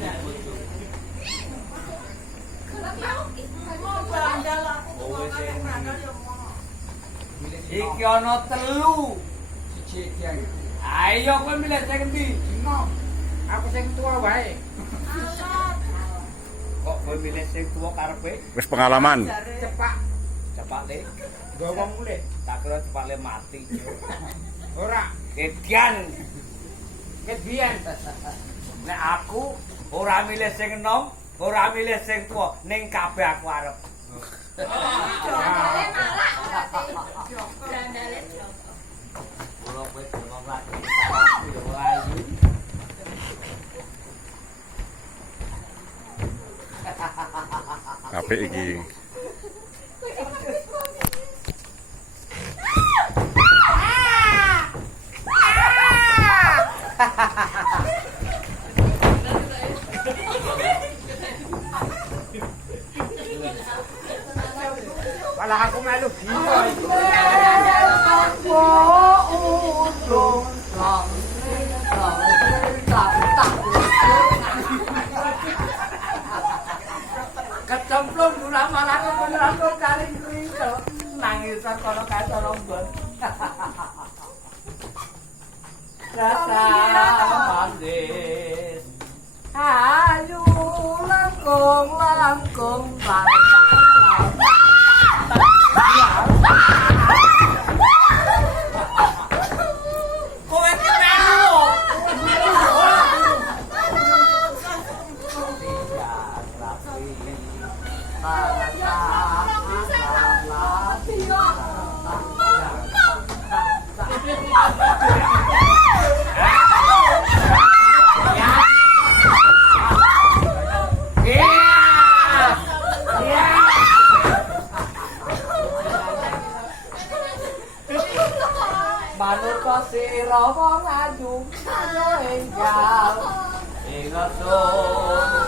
dadi bojo. Iki ana 3. Siji iki. Ayo kowe milih sing endi? Dino. Aku sing tua wae. Kok kowe milih sing tuwa karepe? Wis pengalaman. Cepak. Cepate. Nggo wong mulih. Tak kira cepate mati. Ora. Kedian. Kebiyen. Nek aku ora milih sing enom, ora milih sing tuwa, ning kabeh aku arep. Jandale marak berarti. Jandale Kula kowe ngomong lagi. Yo ayu. Apik iki. Malah aku melu dino iki. Kecemplung gula malah beneran kok karing kringkel. Nangisan kono kae rombon. Rasa manis. Ayu langkung langkung kowe iki melu. Manut sira wong ayu ayo enggal ingsun